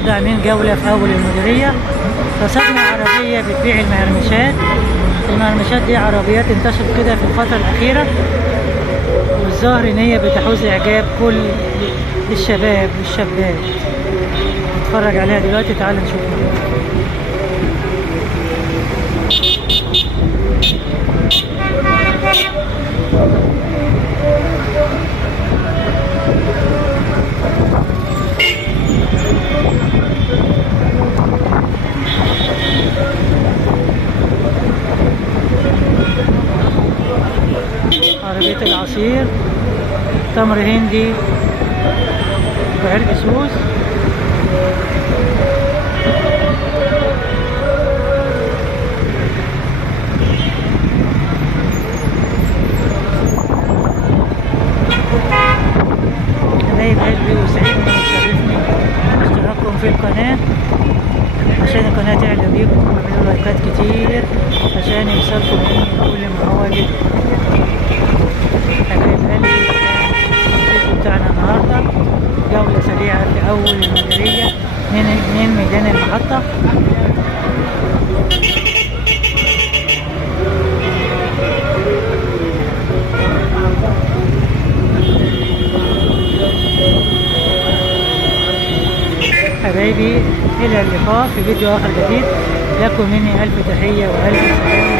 النهارده عاملين جولة في أول المديرية. رصدنا عربية بتبيع المهرمشات. المهرمشات دي عربيات انتشرت كده في الفترة الأخيرة، والظاهر إن هي بتحوز إعجاب كل الشباب والشابات. نتفرج عليها دلوقتي، تعال نشوفها. عربية العصير، تمر هندي وعرق سوس. حبايب قلبي، وسعدني وشرفني اشتراككم في القناة عشان القناة تعلى بيكم، واعملوا لايكات كتير عشان يوصلكم مني كل ما هو جديد. حبايب قلبي، الفيديو بتاعنا النهارده جولة سريعة في أول المديرية من ميدان المحطة. حبايبي، إلى اللقاء في فيديو آخر جديد. لكم مني ألف تحية وألف سلام.